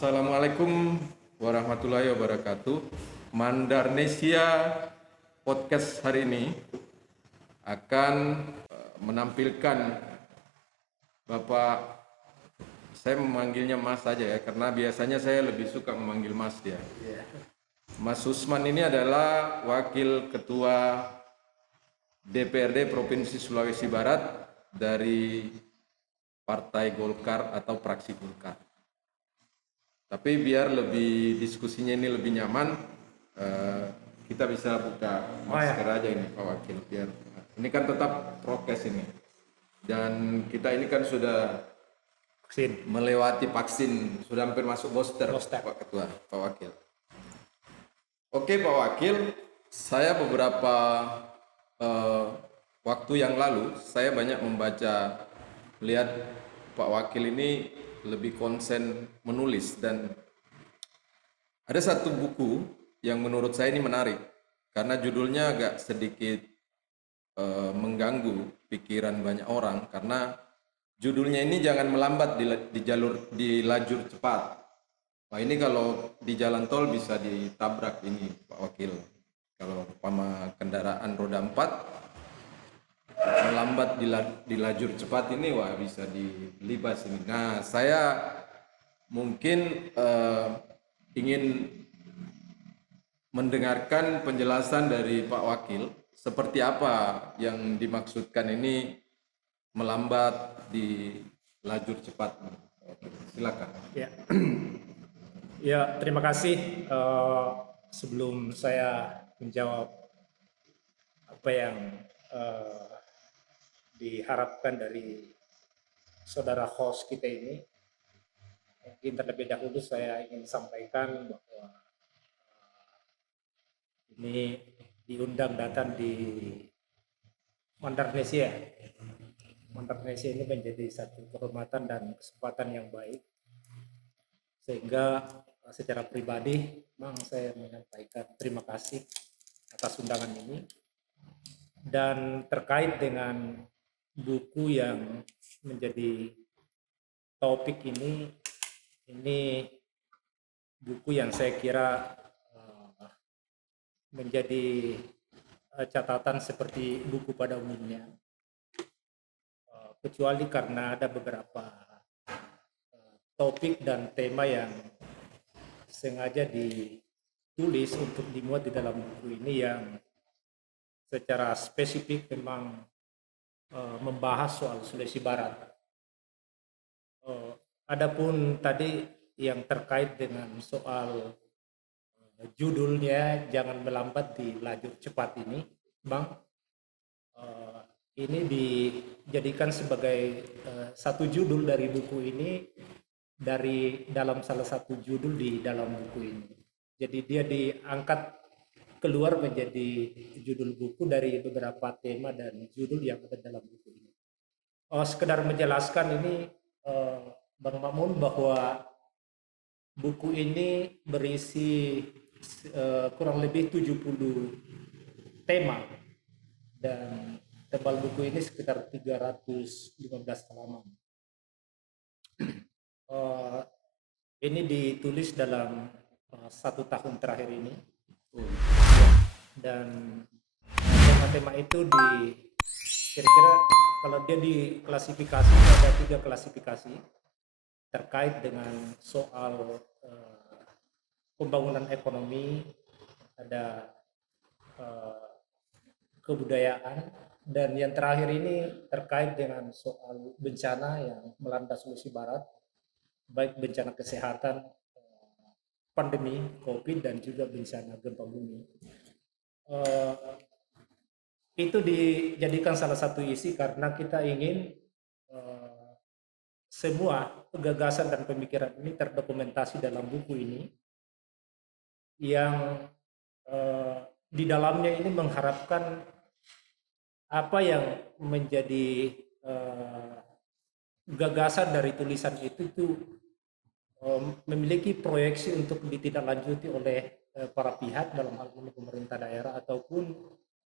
Assalamualaikum warahmatullahi wabarakatuh. Mandarnesia podcast hari ini akan menampilkan Bapak, saya memanggilnya Mas saja ya, karena biasanya saya lebih suka memanggil Mas dia. Mas Usman ini adalah Wakil Ketua DPRD Provinsi Sulawesi Barat dari Partai Golkar atau Fraksi Golkar. Tapi biar lebih diskusinya ini lebih nyaman, kita bisa buka masker aja ini Pak Wakil. Biar ini kan tetap prokes ini. Dan kita ini kan sudah melewati vaksin, sudah hampir masuk booster. Pak Ketua, Pak Wakil. Oke Pak Wakil, saya beberapa waktu yang lalu saya banyak membaca, lihat Pak Wakil ini lebih konsen menulis, dan ada satu buku yang menurut saya ini menarik karena judulnya agak sedikit mengganggu pikiran banyak orang, karena judulnya ini jangan melambat di lajur cepat. Nah ini kalau di jalan tol bisa ditabrak ini Pak Wakil. Kalau umpama kendaraan roda 4 melambat di lajur cepat ini, wah bisa dilibas ini. Nah saya mungkin ingin mendengarkan penjelasan dari Pak Wakil seperti apa yang dimaksudkan ini melambat di lajur cepat. Silakan. Ya, ya terima kasih. Sebelum saya menjawab apa yang diharapkan dari saudara host kita ini, mungkin terlebih dahulu saya ingin sampaikan bahwa ini diundang datang di Mandarnesia. Mandarnesia ini menjadi satu kehormatan dan kesempatan yang baik, sehingga secara pribadi memang saya menyampaikan terima kasih atas undangan ini. Dan terkait dengan buku yang menjadi topik ini buku yang saya kira menjadi catatan seperti buku pada umumnya, kecuali karena ada beberapa topik dan tema yang sengaja ditulis untuk dimuat di dalam buku ini yang secara spesifik memang membahas soal Sulawesi Barat. Adapun tadi yang terkait dengan soal judulnya jangan melambat di lajur cepat ini, Bang, ini dijadikan sebagai satu judul dari buku ini, dari dalam salah satu judul di dalam buku ini. Jadi dia diangkat keluar menjadi judul buku dari beberapa tema dan judul yang ada dalam buku ini. Sekedar menjelaskan ini, Bang Mamun, bahwa buku ini berisi kurang lebih 70 tema dan tebal buku ini sekitar 315 halaman. Ini ditulis dalam 1 tahun terakhir ini. Dan tema-tema itu kira-kira kalau dia diklasifikasi ada 3 klasifikasi terkait dengan soal pembangunan ekonomi, ada kebudayaan, dan yang terakhir ini terkait dengan soal bencana yang melanda Sulawesi Barat, baik bencana kesehatan, pandemi COVID, dan juga bencana gempa bumi. Itu dijadikan salah satu isi karena kita ingin semua gagasan dan pemikiran ini terdokumentasi dalam buku ini, yang di dalamnya ini mengharapkan apa yang menjadi gagasan dari tulisan itu memiliki proyeksi untuk ditindaklanjuti oleh para pihak, dalam hal ini pemerintah daerah ataupun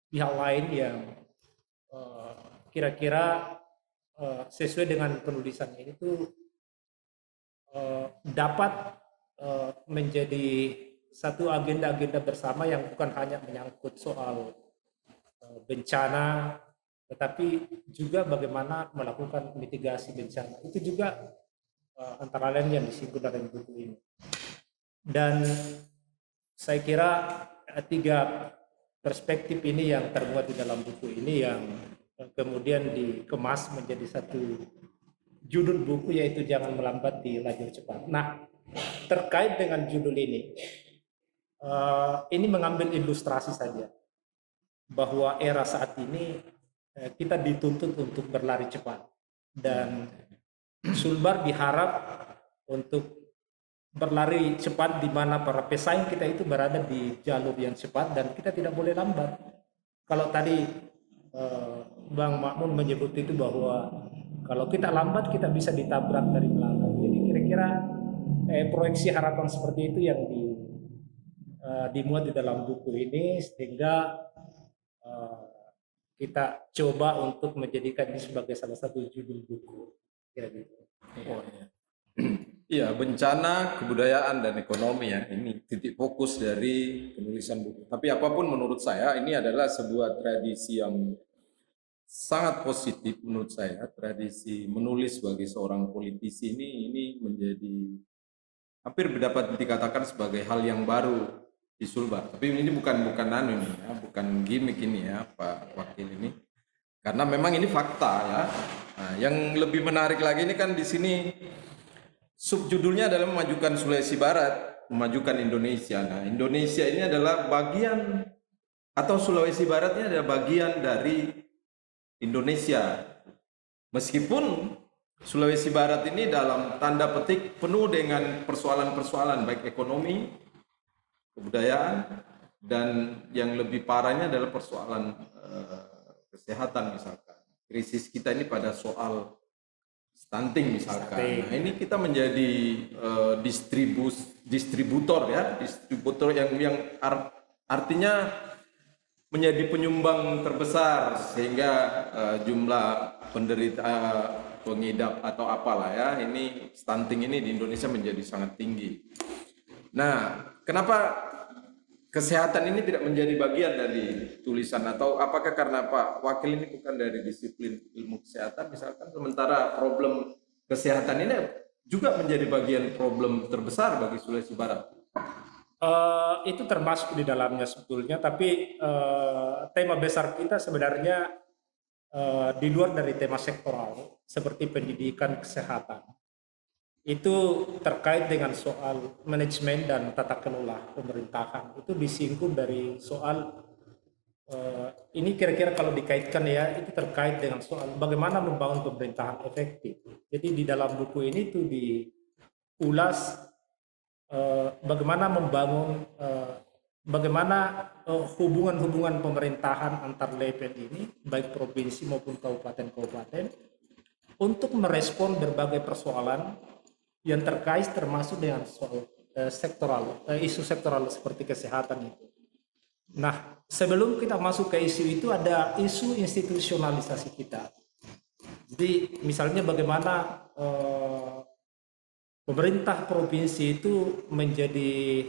pihak lain yang kira-kira sesuai dengan penulisan ini tuh dapat menjadi satu agenda-agenda bersama yang bukan hanya menyangkut soal bencana, tetapi juga bagaimana melakukan mitigasi bencana. Itu juga antara lain yang disinggung dalam buku ini. Dan saya kira tiga perspektif ini yang termuat di dalam buku ini yang kemudian dikemas menjadi satu judul buku, yaitu Jangan Melambat di Lajur Cepat. Nah, terkait dengan judul ini mengambil ilustrasi saja bahwa era saat ini kita dituntut untuk berlari cepat, dan Sulbar berharap untuk berlari cepat di mana para pesaing kita itu berada di jalur yang cepat dan kita tidak boleh lambat. Kalau tadi Bang Makmun menyebut itu bahwa kalau kita lambat kita bisa ditabrak dari belakang. Jadi kira-kira proyeksi harapan seperti itu yang dimuat di dalam buku ini, sehingga kita coba untuk menjadikan ini sebagai salah satu judul buku. Kira gitu. Oh, iya. Iya, bencana, kebudayaan, dan ekonomi ya, ini titik fokus dari penulisan buku. Tapi apapun menurut saya, ini adalah sebuah tradisi yang sangat positif menurut saya. Tradisi menulis bagi seorang politisi ini menjadi hampir dapat dikatakan sebagai hal yang baru di Sulbar. Tapi ini bukan anu ini ya, bukan gimmick ini ya Pak Wakil ini. Karena memang ini fakta ya. Nah, yang lebih menarik lagi ini kan di sini subjudulnya adalah memajukan Sulawesi Barat, memajukan Indonesia. Nah, Indonesia ini adalah bagian, atau Sulawesi Barat ini adalah bagian dari Indonesia. Meskipun Sulawesi Barat ini dalam tanda petik penuh dengan persoalan-persoalan baik ekonomi, kebudayaan, dan yang lebih parahnya adalah persoalan kesehatan misalkan. Krisis kita ini pada soal stunting misalkan. Nah, ini kita menjadi distributor yang artinya menjadi penyumbang terbesar, sehingga jumlah penderita pengidap atau apalah ya, ini stunting ini di Indonesia menjadi sangat tinggi. Nah, kenapa kesehatan ini tidak menjadi bagian dari tulisan, atau apakah karena Pak Wakil ini bukan dari disiplin ilmu kesehatan misalkan, sementara problem kesehatan ini juga menjadi bagian problem terbesar bagi Sulawesi Barat? Itu termasuk di dalamnya sebetulnya, tapi tema besar kita sebenarnya di luar dari tema sektoral seperti pendidikan, kesehatan. Itu terkait dengan soal manajemen dan tata kelola pemerintahan. Itu disinggung dari soal ini kira-kira kalau dikaitkan ya, itu terkait dengan soal bagaimana membangun pemerintahan efektif. Jadi di dalam buku ini tuh diulas bagaimana membangun bagaimana hubungan-hubungan pemerintahan antar level ini, baik provinsi maupun kabupaten-kabupaten, untuk merespon berbagai persoalan yang terkait termasuk dengan soal sektoral, isu sektoral seperti kesehatan itu. Nah, sebelum kita masuk ke isu itu ada isu institusionalisasi kita. Jadi misalnya bagaimana pemerintah provinsi itu menjadi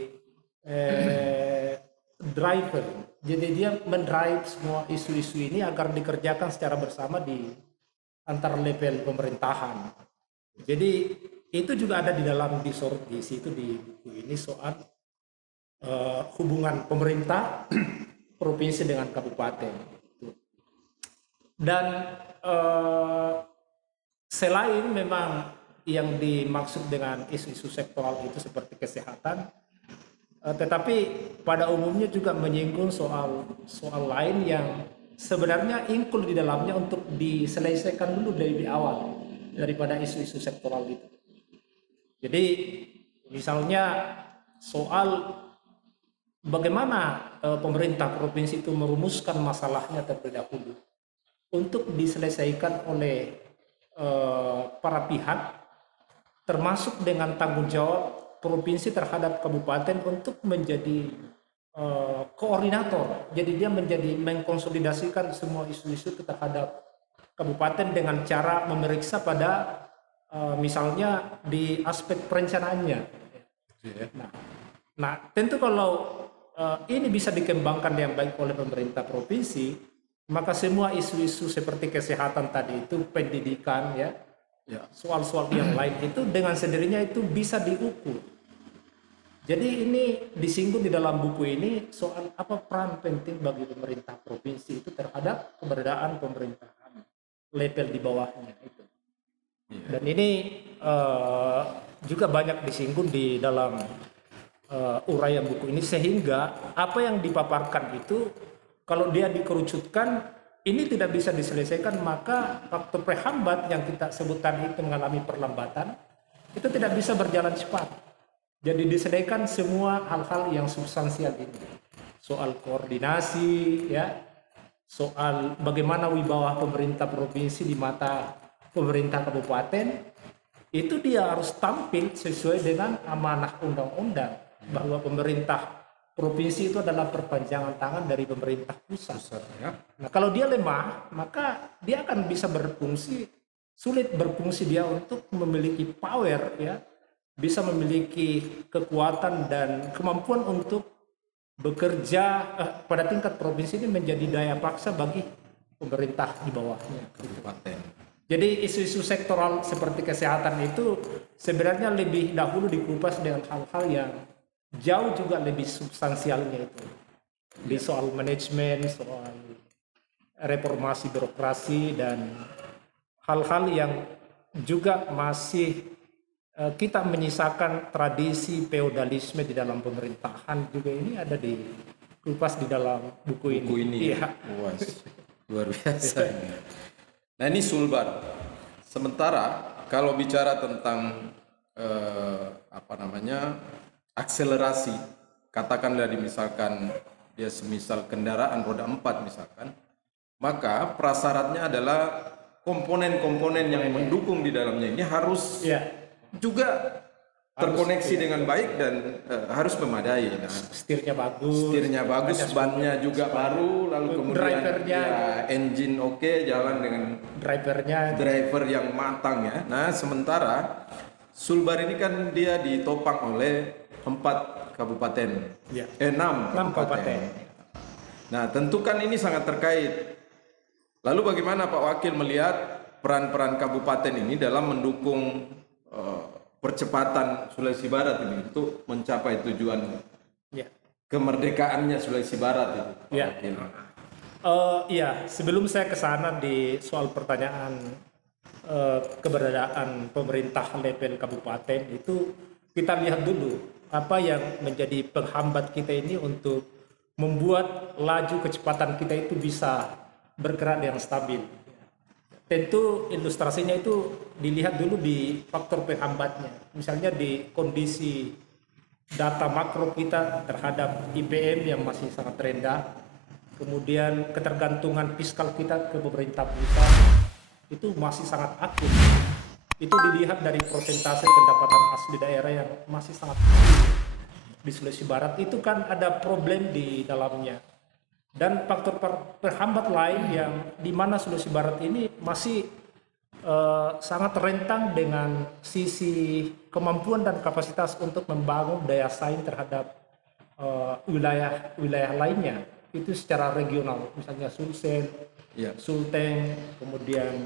driver. Jadi dia mendrive semua isu-isu ini agar dikerjakan secara bersama di antar level pemerintahan. Jadi itu juga ada di dalam di situ di buku ini soal hubungan pemerintah provinsi dengan kabupaten. Dan selain memang yang dimaksud dengan isu-isu sektoral itu seperti kesehatan, tetapi pada umumnya juga menyinggung soal lain yang sebenarnya include di dalamnya untuk diselesaikan dulu dari awal daripada isu-isu sektoral itu. Jadi misalnya soal bagaimana pemerintah provinsi itu merumuskan masalahnya terlebih dahulu untuk diselesaikan oleh para pihak, termasuk dengan tanggung jawab provinsi terhadap kabupaten untuk menjadi koordinator. Jadi dia menjadi mengkonsolidasikan semua isu-isu terhadap kabupaten dengan cara memeriksa pada misalnya di aspek perencanaannya. Iya. Nah, tentu kalau ini bisa dikembangkan yang baik oleh pemerintah provinsi, maka semua isu-isu seperti kesehatan tadi itu, pendidikan ya, Ya. soal-soal yang lain itu dengan sendirinya itu bisa diukur. Jadi ini disinggung di dalam buku ini soal apa peran penting bagi pemerintah provinsi itu terhadap keberadaan pemerintahan level di bawahnya itu. Iya. Dan ini juga banyak disinggung di dalam uraian buku ini, sehingga apa yang dipaparkan itu kalau dia dikerucutkan ini tidak bisa diselesaikan, maka faktor prehambat yang kita sebutkan itu mengalami perlambatan itu tidak bisa berjalan cepat. Jadi disediakan semua hal-hal yang substansial ini, soal koordinasi ya, soal bagaimana wibawa pemerintah provinsi di mata pemerintah kabupaten, itu dia harus tampil sesuai dengan amanah undang-undang bahwa pemerintah provinsi itu adalah perpanjangan tangan dari pemerintah pusat. Ya. Nah, kalau dia lemah, maka dia akan bisa sulit berfungsi dia untuk memiliki power ya, bisa memiliki kekuatan dan kemampuan untuk bekerja pada tingkat provinsi ini menjadi daya paksa bagi pemerintah di bawahnya. Kabupaten. Jadi isu-isu sektoral seperti kesehatan itu sebenarnya lebih dahulu dikupas dengan hal-hal yang jauh juga lebih substansialnya itu. Di soal manajemen, soal reformasi birokrasi dan hal-hal yang juga masih kita menyisakan tradisi feodalisme di dalam pemerintahan juga, ini ada dikupas di dalam buku ini. Buku ini. Iya. Wah, luar biasa. Nah, ini Sulbar. Sementara kalau bicara tentang akselerasi, katakan dari misalkan dia semisal kendaraan roda 4 misalkan, maka prasyaratnya adalah komponen-komponen yang mendukung di dalamnya ini harus juga terkoneksi dengan baik dan harus memadai. Nah, setirnya bagus, bannya juga baru, lalu kemudian drivernya, engine oke, jalan dengan driver yang matang ya. Nah, sementara Sulbar ini kan dia ditopang oleh 4 kabupaten, 6 kabupaten. Nah, tentu kan ini sangat terkait. Lalu bagaimana Pak Wakil melihat peran-peran kabupaten ini dalam mendukung percepatan Sulawesi Barat ini untuk mencapai tujuan kemerdekaannya Sulawesi Barat itu, Pak Wakil? Sebelum saya ke sana di soal pertanyaan keberadaan pemerintah level kabupaten itu, kita lihat dulu apa yang menjadi penghambat kita ini untuk membuat laju kecepatan kita itu bisa bergerak yang stabil. Tentu ilustrasinya itu dilihat dulu di faktor penghambatnya. Misalnya di kondisi data makro kita terhadap IPM yang masih sangat rendah, kemudian ketergantungan fiskal kita ke pemerintah pusat itu masih sangat akut. Itu dilihat dari persentase pendapatan asli daerah yang masih sangat tinggi di Sulawesi Barat. Itu kan ada problem di dalamnya. Dan faktor perhambat lain yang di mana Sulawesi Barat ini masih sangat rentan dengan sisi kemampuan dan kapasitas untuk membangun daya saing terhadap wilayah lainnya. Itu secara regional, misalnya Sulsel, Sulteng, kemudian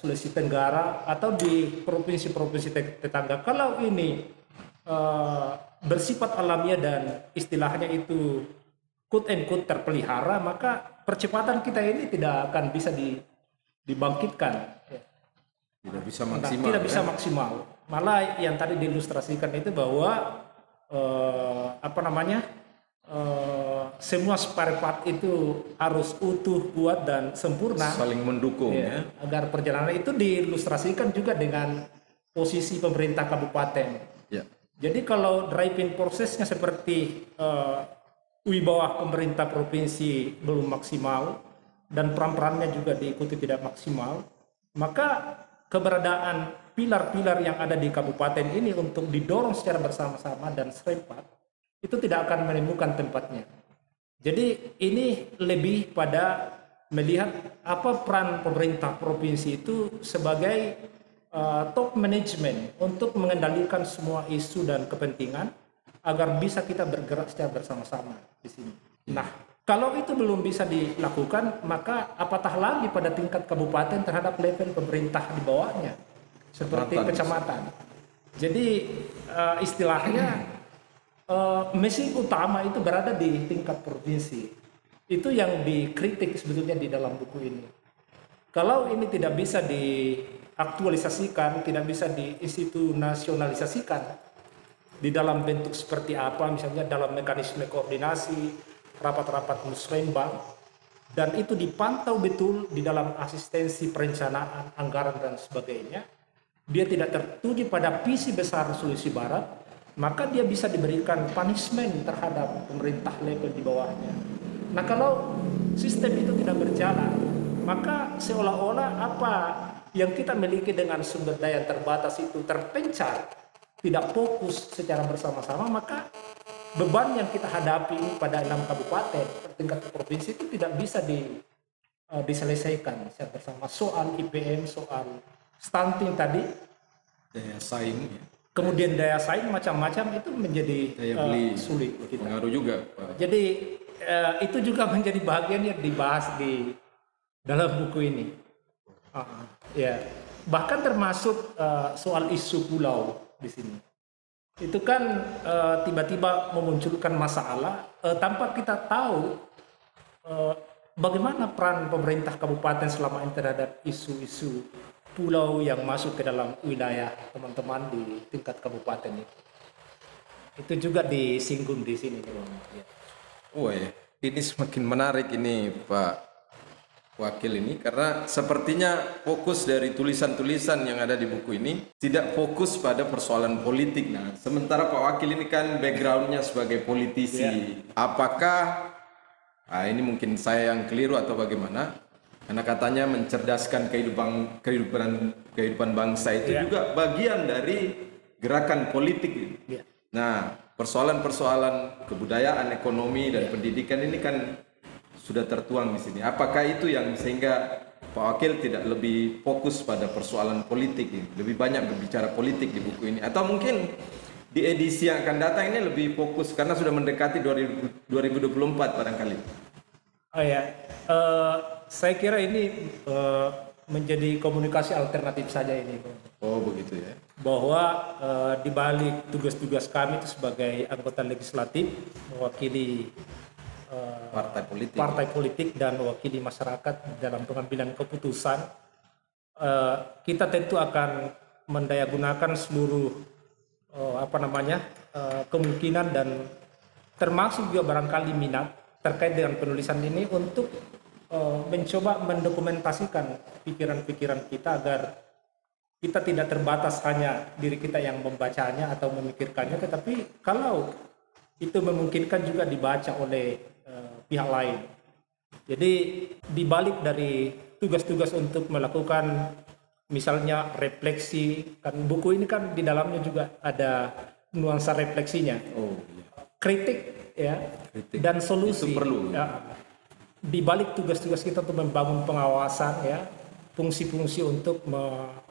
Sulawesi Tenggara, atau di provinsi-provinsi tetangga. Kalau ini bersifat alamiah dan istilahnya itu quote and quote terpelihara, maka percepatan kita ini tidak akan bisa dibangkitkan. Tidak bisa maksimal. Tidak bisa maksimal. Malah yang tadi diilustrasikan itu bahwa semua spare part itu harus utuh, kuat dan sempurna. Saling mendukung ya. Agar perjalanan itu diilustrasikan juga dengan posisi pemerintah kabupaten. Ya. Jadi kalau driving prosesnya seperti wibawa pemerintah provinsi belum maksimal dan peran-perannya juga diikuti tidak maksimal, maka keberadaan pilar-pilar yang ada di kabupaten ini untuk didorong secara bersama-sama dan serempak itu tidak akan menemukan tempatnya. Jadi ini lebih pada melihat apa peran pemerintah provinsi itu sebagai top management untuk mengendalikan semua isu dan kepentingan agar bisa kita bergerak secara bersama-sama di sini. Nah, kalau itu belum bisa dilakukan, maka apatah lagi pada tingkat kabupaten terhadap level pemerintah di bawahnya, seperti kecamatan. Jadi istilahnya mesin utama itu berada di tingkat provinsi. Itu yang dikritik sebetulnya di dalam buku ini. Kalau ini tidak bisa diaktualisasikan, tidak bisa diinstitusionalisasikan di dalam bentuk seperti apa, misalnya dalam mekanisme koordinasi, rapat-rapat musrembang, dan itu dipantau betul di dalam asistensi perencanaan, anggaran, dan sebagainya, dia tidak tertuju pada visi besar Sulawesi Barat, maka dia bisa diberikan punishment terhadap pemerintah level di bawahnya. Nah, kalau sistem itu tidak berjalan, maka seolah-olah apa yang kita miliki dengan sumber daya terbatas itu terpencar, tidak fokus secara bersama-sama, maka beban yang kita hadapi pada 6 kabupaten tingkat provinsi itu tidak bisa diselesaikan secara bersama. Soal IPM, soal stunting tadi, Daya saing, ya. Kemudian daya saing macam-macam itu menjadi Daya beli sulit kita. Pengaruh juga, Pak. Jadi itu juga menjadi bagian yang dibahas di dalam buku ini. Ya, bahkan termasuk soal isu pulau di sini. Itu kan tiba-tiba memunculkan masalah tanpa kita tahu bagaimana peran pemerintah kabupaten selama ini terhadap isu-isu pulau yang masuk ke dalam wilayah teman-teman di tingkat kabupaten itu. Itu juga disinggung di sini. Ya. Oh ya, ini semakin menarik ini Pak Wakil ini, karena sepertinya fokus dari tulisan-tulisan yang ada di buku ini tidak fokus pada persoalan politik. Nah, sementara Pak Wakil ini kan backgroundnya sebagai politisi. Apakah ini mungkin saya yang keliru atau bagaimana? Karena katanya mencerdaskan kehidupan bangsa itu juga bagian dari gerakan politik. Nah, persoalan-persoalan kebudayaan, ekonomi, dan pendidikan ini kan sudah tertuang di sini. Apakah itu yang sehingga Pak Wakil tidak lebih fokus pada persoalan politik, lebih banyak berbicara politik di buku ini? Atau mungkin di edisi yang akan datang ini lebih fokus karena sudah mendekati 2024 barangkali? Oh ya, saya kira ini menjadi komunikasi alternatif saja ini. Oh begitu ya. Bahwa di balik tugas-tugas kami itu sebagai anggota legislatif mewakili partai politik dan mewakili masyarakat dalam pengambilan keputusan, kita tentu akan mendayagunakan seluruh kemungkinan dan termasuk juga barangkali minat terkait dengan penulisan ini untuk mencoba mendokumentasikan pikiran-pikiran kita agar kita tidak terbatas hanya diri kita yang membacanya atau memikirkannya, tetapi kalau itu memungkinkan juga dibaca oleh pihak lain. Jadi dibalik dari tugas-tugas untuk melakukan misalnya refleksi, kan buku ini kan di dalamnya juga ada nuansa refleksinya. Oh, iya. Kritik ya, dan solusi. Itu perlu. Ya, di balik tugas-tugas kita untuk membangun pengawasan ya, fungsi-fungsi untuk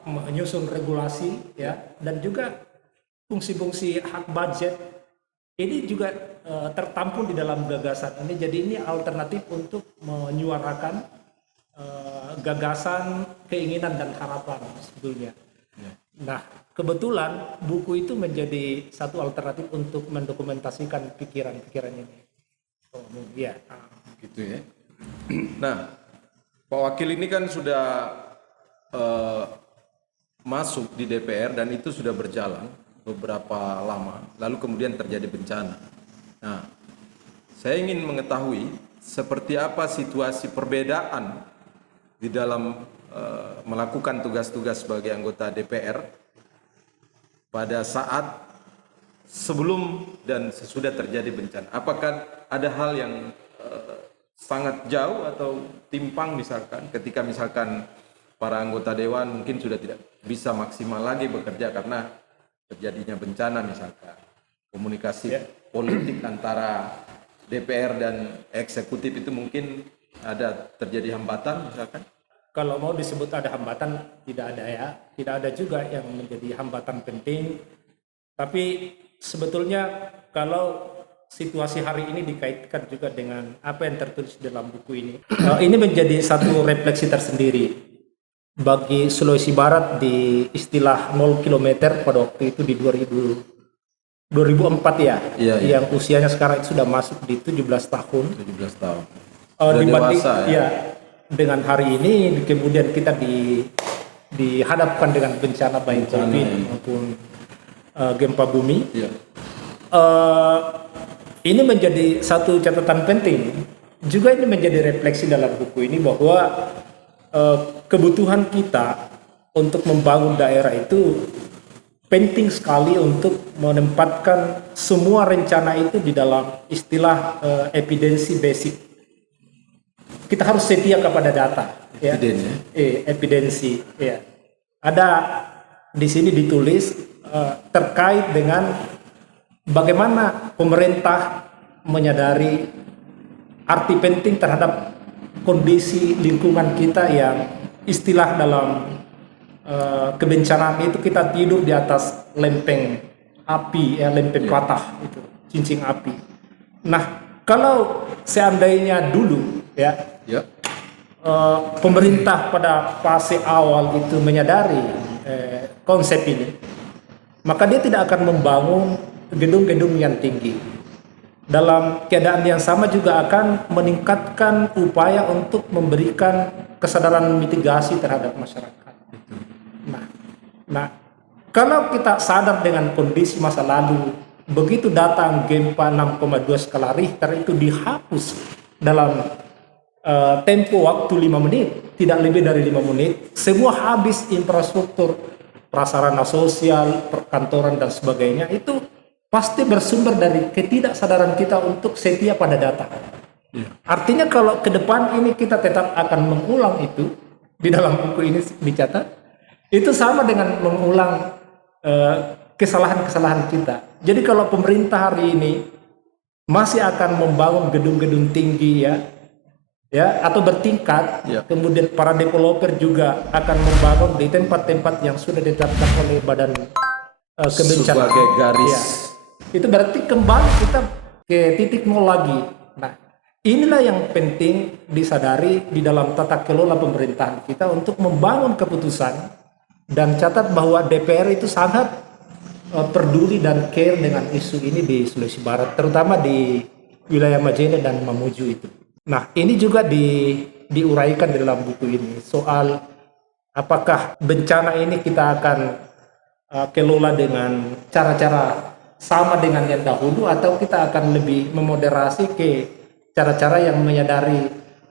menyusun regulasi ya, dan juga fungsi-fungsi hak budget ini juga tertampung di dalam gagasan ini. Jadi ini alternatif untuk menyuarakan gagasan, keinginan, dan harapan sebetulnya. Ya. Nah, kebetulan buku itu menjadi satu alternatif untuk mendokumentasikan pikiran-pikiran ini. Oh, ya. Gitu ya. Nah, Pak Wakil ini kan sudah masuk di DPR dan itu sudah berjalan beberapa lama, lalu kemudian terjadi bencana. Nah, saya ingin mengetahui seperti apa situasi perbedaan di dalam melakukan tugas-tugas sebagai anggota DPR pada saat sebelum dan sesudah terjadi bencana. Apakah ada hal yang sangat jauh atau timpang misalkan ketika misalkan para anggota dewan mungkin sudah tidak bisa maksimal lagi bekerja karena terjadinya bencana misalkan, komunikasi politik antara DPR dan eksekutif itu mungkin ada terjadi hambatan misalkan? kalau mau disebut ada hambatan, tidak ada ya. Tidak ada juga yang menjadi hambatan penting. Tapi sebetulnya kalau situasi hari ini dikaitkan juga dengan apa yang tertulis dalam buku ini menjadi satu refleksi tersendiri bagi Sulawesi Barat di istilah 0 km pada waktu itu di 2004 ya, Iya, iya. yang usianya sekarang sudah masuk di 17 tahun. 17 tahun. Dibanding dewasa, ya? ya dengan hari ini, kemudian kita dihadapkan dengan bencana baik COVID maupun gempa bumi. Iya. Ini menjadi satu catatan penting. Juga ini menjadi refleksi dalam buku ini bahwa kebutuhan kita untuk membangun daerah itu penting sekali untuk menempatkan semua rencana itu di dalam istilah evidensi basic. Kita harus setia kepada data. Ya. Evidensi. Ya. Ada di sini ditulis terkait dengan bagaimana pemerintah menyadari arti penting terhadap kondisi lingkungan kita yang istilah dalam kebencanaan itu kita tidur di atas lempeng api, lempeng patah itu, cincin api. Nah, kalau seandainya dulu pemerintah pada fase awal itu menyadari konsep ini, maka dia tidak akan membangun gedung-gedung yang tinggi. Dalam keadaan yang sama juga akan meningkatkan upaya untuk memberikan kesadaran mitigasi terhadap masyarakat. Nah, kalau kita sadar dengan kondisi masa lalu, begitu datang gempa 6,2 skala Richter itu dihapus dalam tempo waktu 5 menit, tidak lebih dari 5 menit, semua habis infrastruktur, prasarana sosial, perkantoran dan sebagainya, itu pasti bersumber dari ketidaksadaran kita untuk setia pada data. Artinya kalau ke depan ini kita tetap akan mengulang itu, di dalam buku ini dicatat, itu sama dengan mengulang kesalahan-kesalahan kita. Jadi kalau pemerintah hari ini masih akan membangun gedung-gedung tinggi ya atau bertingkat, kemudian para developer juga akan membangun di tempat-tempat yang sudah ditetapkan oleh Badan Kebencanaan sebagai garis. Itu berarti kembali kita ke titik nol lagi. Nah, inilah yang penting disadari di dalam tata kelola pemerintahan kita untuk membangun keputusan. Dan catat bahwa DPR itu sangat peduli dan care dengan isu ini di Sulawesi Barat, terutama di wilayah Majene dan Mamuju itu. Nah, ini juga diuraikan di dalam buku ini soal apakah bencana ini kita akan kelola dengan cara-cara sama dengan yang dahulu atau kita akan lebih memoderasi ke cara-cara yang menyadari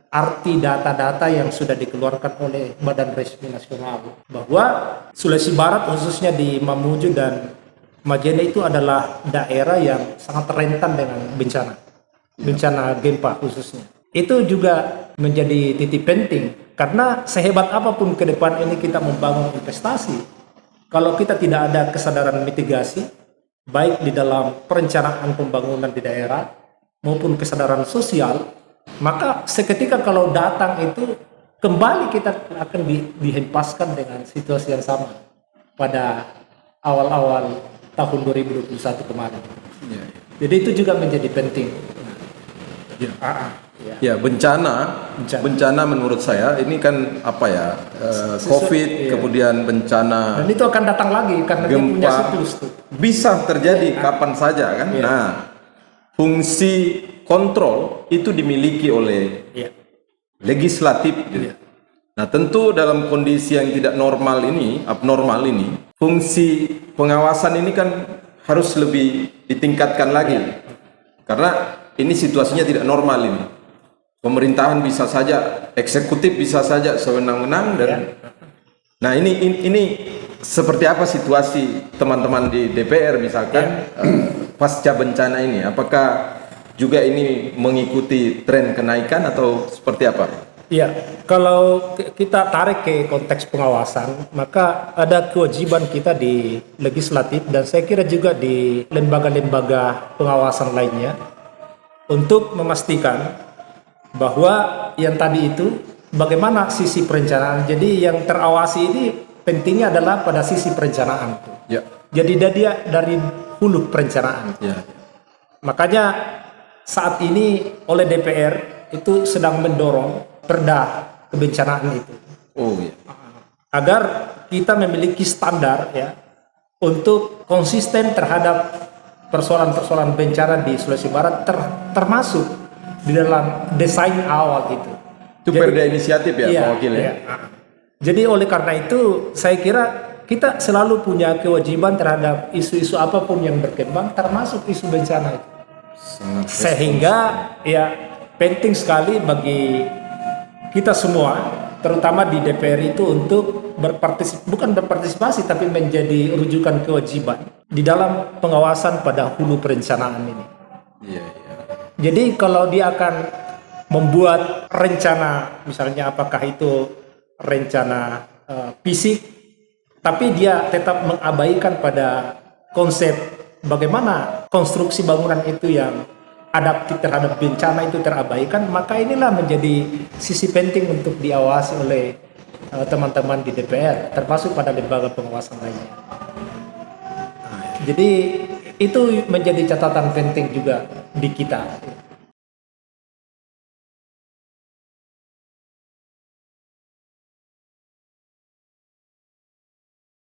arti data-data yang sudah dikeluarkan oleh Badan Resmi Nasional bahwa Sulawesi Barat khususnya di Mamuju dan Majene itu adalah daerah yang sangat rentan dengan bencana gempa khususnya. Itu juga menjadi titik penting karena sehebat apapun ke depan ini kita membangun investasi, kalau kita tidak ada kesadaran mitigasi baik di dalam perencanaan pembangunan di daerah maupun kesadaran sosial, maka seketika kalau datang itu kembali kita akan dihempaskan dengan situasi yang sama pada awal-awal tahun 2021 kemarin. Jadi itu juga menjadi penting. Bencana menurut saya ini kan COVID, kemudian bencana. Dan itu akan datang lagi karena gempa, dia punya siklus tuh. Bisa terjadi kapan saja kan. Nah, fungsi kontrol itu dimiliki oleh legislatif. Nah, tentu dalam kondisi yang tidak abnormal ini, fungsi pengawasan ini kan harus lebih ditingkatkan lagi. Karena ini situasinya tidak normal ini. Pemerintahan bisa saja, eksekutif bisa saja sewenang-wenang dan nah ini seperti apa situasi teman-teman di DPR misalkan pasca bencana ini? Apakah juga ini mengikuti tren kenaikan atau seperti apa? Iya, kalau kita tarik ke konteks pengawasan, maka ada kewajiban kita di legislatif dan saya kira juga di lembaga-lembaga pengawasan lainnya untuk memastikan bahwa yang tadi itu bagaimana sisi perencanaan. Jadi yang terawasi ini pentingnya adalah pada sisi perencanaan. Ya. Jadi dia dari hulu perencanaan. Ya. Makanya saat ini oleh DPR itu sedang mendorong perda kebencanaan itu. Oh iya. Agar kita memiliki standar ya untuk konsisten terhadap persoalan-persoalan bencana di Sulawesi Barat termasuk di dalam desain awal itu. Itu perda inisiatif ya, iya, Pak Wakil ya? Iya. Jadi oleh karena itu saya kira kita selalu punya kewajiban terhadap isu-isu apapun yang berkembang termasuk isu bencana itu. Sangat Sehingga ya penting sekali bagi kita semua terutama di DPR itu untuk bukan berpartisipasi tapi menjadi rujukan kewajiban di dalam pengawasan pada hulu perencanaan ini. Iya, iya. Jadi kalau dia akan membuat rencana, misalnya apakah itu rencana fisik, tapi dia tetap mengabaikan pada konsep bagaimana konstruksi bangunan itu yang adaptif terhadap bencana itu terabaikan, maka inilah menjadi sisi penting untuk diawasi oleh teman-teman di DPR, termasuk pada lembaga pengawasan lainnya. Jadi itu menjadi catatan penting juga di kita.